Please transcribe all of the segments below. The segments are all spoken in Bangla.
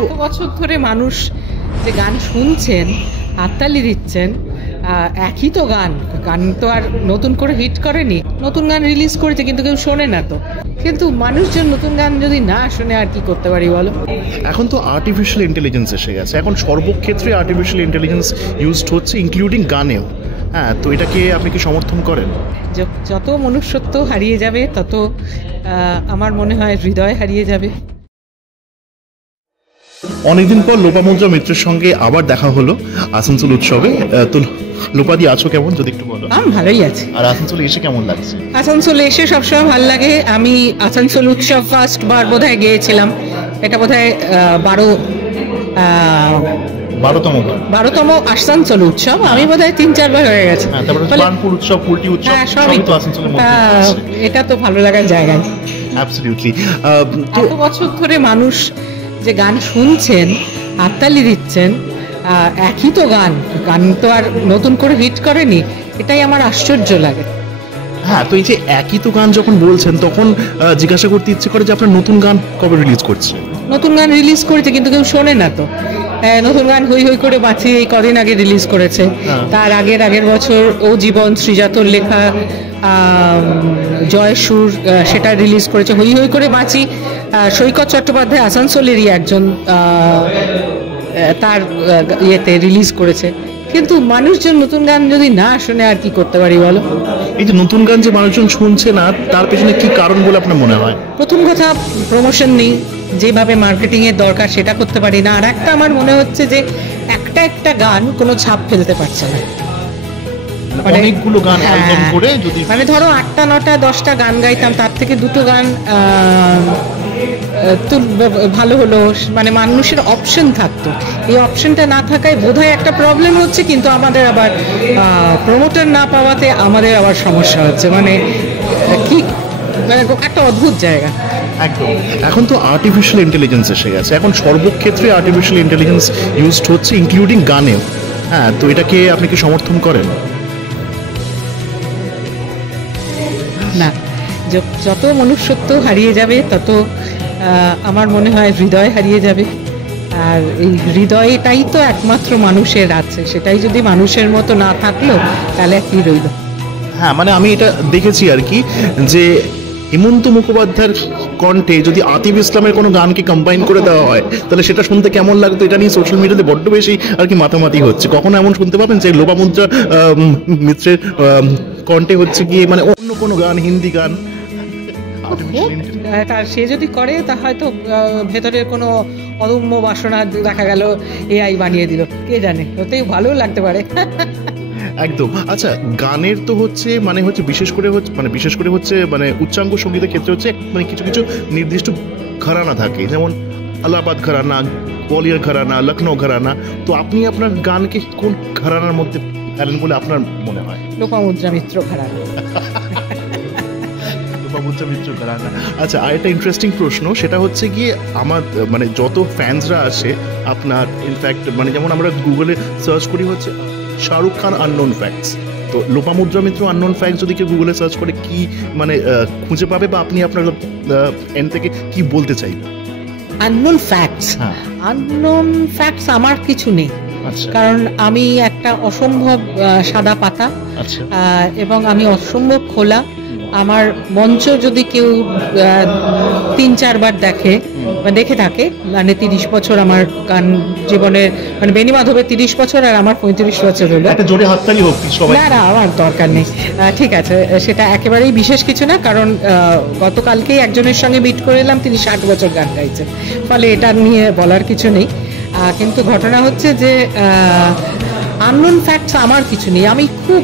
এত বছর ধরে মানুষ যে গান শুনছেন, হাততালি দিচ্ছেন, একই তো গান তো আর নতুন করে হিট করেনি। নতুন গান রিলিজ করেছে কিন্তু কেউ শোনে না তো। কিন্তু মানুষজন নতুন গান যদি না শোনে আর কি করতে পারি বলো? এখন তো আর্টিফিশিয়াল ইন্টেলিজেন্স এসে গেছে, এখন সর্বক্ষেত্রে আর্টিফিশিয়াল ইন্টেলিজেন্স ইউজড হচ্ছে, ইনক্লুডিং গানেও। হ্যাঁ, তো এটাকে আপনি কি সমর্থন করেন? যত মনুষ্যত্ব হারিয়ে যাবে তত আমার মনে হয় হৃদয় হারিয়ে যাবে। অনেকদিন পর লোপামুদ্রা মিত্রের সঙ্গে আবার দেখা হলো আসানসোল উৎসবে। তো লোপাদি আছো কেমন, যদি একটু বলো। আমি ভালোই আছি। আর আসানসোলে এসে কেমন লাগছে? আসানসোলে এসে সবসময় ভালো লাগে। আমি আসানসোল উৎসব ফার্স্ট বার বোধহয় গিয়েছিলাম, এটা বোধহয় 12তম আসানসোল উৎসব। আমি বোধহয় 3-4 বার হয়ে গেছে। বার্নপুর উৎসব, কুলটি উৎসব, সবই তো আসানসোলের মধ্যে। এটা তো ভালো লাগার জায়গা। অ্যাবসলিউটলি। এত বছর ধরে মানুষ যে গান শুনছেন, হাততালি দিচ্ছেন, একই তো গান তো আর নতুন করে হিট করেনি, এটাই আমার আশ্চর্য লাগে। হ্যাঁ, তো এই যে একই তো গান যখন বলছেন তখন জিজ্ঞাসা করতে ইচ্ছে করে যে আপনার নতুন গান কবে রিলিজ করছে? নতুন গান রিলিজ করেছে কিন্তু কেউ শোনে না তো। নতুন গান হই হই করে বাঁচি এই কদিন আগে রিলিজ করেছে। তার আগের বছর ও জীবন শ্রীজাতর লেখা জয় সুর, সেটা রিলিজ করেছে। হই হই করে বাঁচি সৈকত চট্টোপাধ্যায় আসানসোলেরই একজন, তার ইয়েতে রিলিজ করেছে। কিন্তু মানুষজন নতুন গান যদি না শোনে আর কি করতে পারি বলো? এই যে নতুন গান যে মানুষজন শুনছে না, তার পেছনে কি কারণ বলে আপনার মনে হয়? প্রথম কথা, প্রমোশন নেই, যেভাবে মার্কেটিং এর দরকার সেটা করতে পারি না। আর একটা আমার মনে হচ্ছে যে একটা গান কোনো ছাপ ফেলতে পারছে না। অনেকগুলো গান অ্যালবাম করে যদি মানে ধরো 8টা 9টা 10টা গান গাইতাম, তার থেকে 2টো গান তো ভালো হলো, মানে মানুষের অপশন থাকতো। এই অপশনটা না থাকায় বোধহয় একটা প্রবলেম হচ্ছে, কিন্তু আমাদের আবার প্রমোটার না পাওয়াতে আমাদের আবার সমস্যা হচ্ছে। মানে কি, মানে একটা অদ্ভুত জায়গা। একদম। এখন তো আর্টিফিশিয়াল ইন্টেলিজেন্স এসে গেছে, এখন সর্বক্ষেত্রে আর্টিফিশিয়াল ইন্টেলিজেন্স ইউজড হচ্ছে, ইনক্লুডিং গানেও। হ্যাঁ, তো এটাকে আপনি কি সমর্থন করেন? না, যত মনুষ্যত্ব হারিয়ে যাবে তত আমার মনে হয় হৃদয় হারিয়ে যাবে। আর এই হৃদয়টাই তো একমাত্র মানুষের আছে, সেটাই যদি মানুষের মতো না থাকলো তাহলে কি রইল? হ্যাঁ, মানে আমি এটা দেখেছি আর কি, যে হেমন্ত মুখোপাধ্যায়ের কণ্ঠে যদি আতিফ ইসলামের কোনো গানকে কম্বাইন করে দেওয়া হয় তাহলে সেটা শুনতে কেমন লাগতো, এটা নিয়ে সোশ্যাল মিডিয়াতে বড্ড বেশি আর কি মাতামাতি হচ্ছে। কখনো এমন শুনতে পাবেন যে লোপামুদ্রা মিত্রের কণ্ঠে হচ্ছে গিয়ে মানে অন্য কোনো গান, হিন্দি গান, তার সে যদি করে তা হয়তো ভেতরের কোনো অদম্য বাসনা দেখা গেল এআই বানিয়ে দিল, কে জানে, ওতেই ভালো লাগতে পারে। একদম। আচ্ছা, গানের তো হচ্ছে বিশেষ করে হচ্ছে উচ্চাঙ্গ সঙ্গীতের ক্ষেত্রে হচ্ছে মানে কিছু কিছু নির্দিষ্ট ঘরানা থাকে, যেমন আলাহাবাদ ঘরানা, গ্বালিয়র ঘরানা, লখনৌ ঘরানা। তো আপনি আপনার গানকে কোন ঘরানার মধ্যে ফেলেন বলে আপনার মনে হয়? লোপামুদ্রা মিত্র ঘরানা। লোপামুদ্রা মিত্র ঘরানা। আচ্ছা, আর একটা ইন্টারেস্টিং প্রশ্ন, সেটা হচ্ছে গিয়ে আমার যত ফ্যান্সরা আসে আপনার, ইনফ্যাক্ট যেমন আমরা গুগলে সার্চ করি হচ্ছে শাহরুখ খান আননোন ফ্যাক্টস, তো লোপামুদ্রা মিত্র আননোন ফ্যাক্টস যদি কেউ গুগলে সার্চ করে কি খুঁজে পাবে, বা আপনি আপনার এন্ড থেকে কি বলতে চাইবেন? আননোন ফ্যাক্টস, আননোন ফ্যাক্টস আমার কিছু নেই। কারণ আমি একটা অসম্ভব সাদা পাতা, এবং আমি অসম্ভব খোলা। আমার মঞ্চ যদি কেউ 3-4 বার দেখে থাকে, 30 বছর আমার গান জীবনের, বেণী মাধবের 30 বছর আর আমার 35 বছর হলো। না, আমার দরকার নেই, ঠিক আছে, সেটা একেবারেই বিশেষ কিছু না। কারণ গতকালকেই একজনের সঙ্গে মিট করে এলাম, তিনি 60 বছর গান গাইছেন, ফলে এটা নিয়ে বলার কিছু নেই। কিন্তু ঘটনা হচ্ছে যে আননোন ফ্যাক্টস আমার কিছু নেই। আমি খুব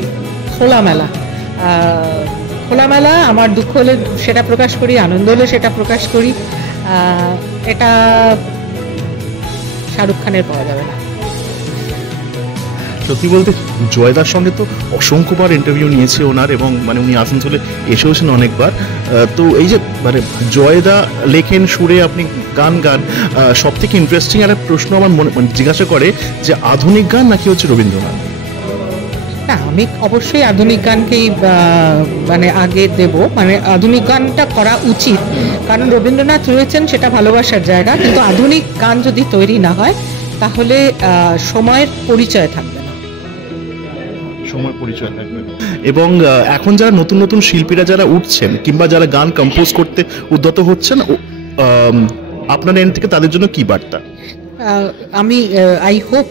খোলামেলা, আমার দুঃখ হলে সেটা প্রকাশ করি, আনন্দ হলে সেটা প্রকাশ করি। এটা শাহরুখ খানের পাওয়া যাবে না। সত্যি বলতে জয়দার সঙ্গে তো অসংখ্যবার ইন্টারভিউ নিয়েছি ওনার, এবং উনি আসানসোলে এসেওছেন অনেকবার। তো এই যে জয়দা লেখেন সুরে, আপনি গান সব থেকে ইন্টারেস্টিং আর প্রশ্ন আমার মনে জিজ্ঞাসা করে যে আধুনিক গান নাকি হচ্ছে রবীন্দ্র গান? না, আমি অবশ্যই আধুনিক গানকেই মানে আগে দেব, মানে আধুনিক গানটা করা উচিত, কারণ রবীন্দ্রনাথ রয়েছেন সেটা ভালোবাসার জায়গা, কিন্তু আধুনিক গান যদি তৈরি না হয় তাহলে সময়ের পরিচয় থাকবে না, সময় পরিচয় থাকবে। এবং এখন যারা নতুন নতুন শিল্পীরা যারা উঠছেন কিংবা যারা গান কম্পোজ করতে উদ্যত হচ্ছেন, আপনার এন্ড থেকে তাদের জন্য কি বার্তা? আমি আই হোপ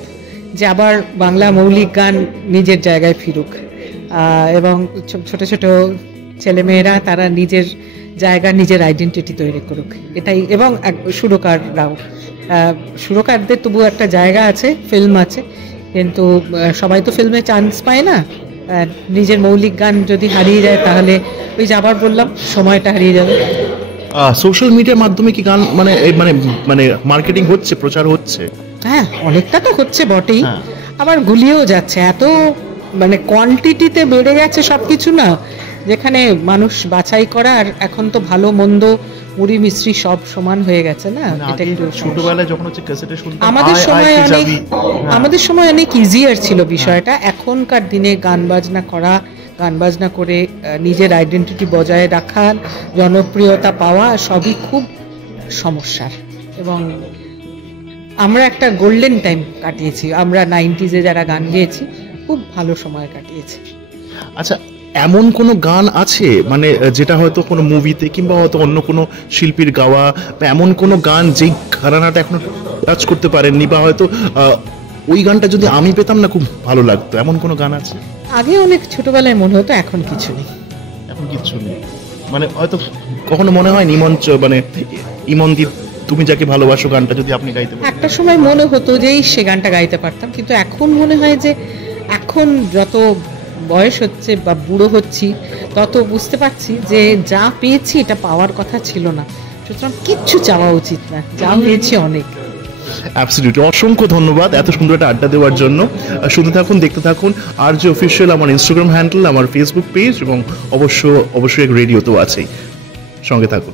যে আবার বাংলা মৌলিক গান নিজের জায়গায় ফিরুক, এবং ছোট ছোট ছেলেমেয়েরা তারা নিজের জায়গা, নিজের আইডেন্টিটি তৈরি করুক, এটাই। এবং সুরকাররাও, সুরকারদের তবু একটা জায়গা আছে, ফিল্ম আছে, কিন্তু সবাই তো ফিল্মে চান্স পায় না। নিজের মৌলিক গান যদি হারিয়ে যায় তাহলে ওই যে আবার বললাম, সময়টা হারিয়ে যাবে। সোশ্যাল মিডিয়ার মাধ্যমে কি গান মানে মানে মানে মার্কেটিং হচ্ছে, প্রচার হচ্ছে? হ্যাঁ, অনেকটা তো হচ্ছে বটেই, আবার গুলিয়েও যাচ্ছে, এত মানে কোয়ান্টিটিতে বেড়ে গেছে সবকিছু না, যেখানে মানুষ বাছাই করা, আর এখন তো ভালো মন্দ মুড়ি মিশ্রি সব সমান হয়ে গেছে না। এটা একটু ছোটবেলায় যখন হচ্ছে ক্যাসেটে শুনতাম, আমাদের সময় অনেক ইজিয়ার ছিল বিষয়টা। এখনকার দিনে গান বাজনা করা, গান বাজনা করে নিজের আইডেন্টিটি বজায় রাখা, জনপ্রিয়তা পাওয়া, সবই খুব সমস্যার। এবং আমরা একটা গোল্ডেন টাইম কাটিয়েছি, আমরা 90s যারা গান গেয়েছি খুব ভালো সময় কাটিয়েছি। আচ্ছা, এমন কোনো গান আছে মানে যেটা হয়তো কোনো মুভিতে কিংবা হয়তো অন্য কোনো শিল্পীর গাওয়া, বা এমন কোনো গান যেই ঘরানাটা এখনো টাচ করতে পারেননি, বা হয়তো ওই গানটা যদি আমি পেতাম না খুব ভালো লাগতো, এমন কোনো গান আছে? আগে অনেক ছোটবেলায় মনে হতো, এখন কিছু নেই। এখন কিছু নেই মানে হয়তো কখনো মনে হয় নিমঞ্চ মানে ইমনদীপ তুমি যাকে ভালোবাসো গানটা যদি আপনি গাইতে পারতেন? একটা সময় মনে হতো যে সে গানটা গাইতে পারতাম, কিন্তু এখন মনে হয় যে এখন যত বয়স হচ্ছে বা বুড়ো হচ্ছি তত বুঝতে পারছি যে যা পেয়েছি এটা পাওয়ার কথা ছিল না, সুতরাং কিচ্ছু চাওয়া উচিত না, যা পেয়েছি অনেক। অ্যাবসলিউটলি, অসংখ্য ধন্যবাদ এত সুন্দর একটা আড্ডা দেওয়ার জন্য। শুনতে থাকুন, দেখতে থাকুন RJ অফিসিয়াল, আমার ইনস্টাগ্রাম হ্যান্ডেল, আমার ফেসবুক পেজ, এবং অবশ্যই রেডিও তো আছেই, সঙ্গে থাকুন।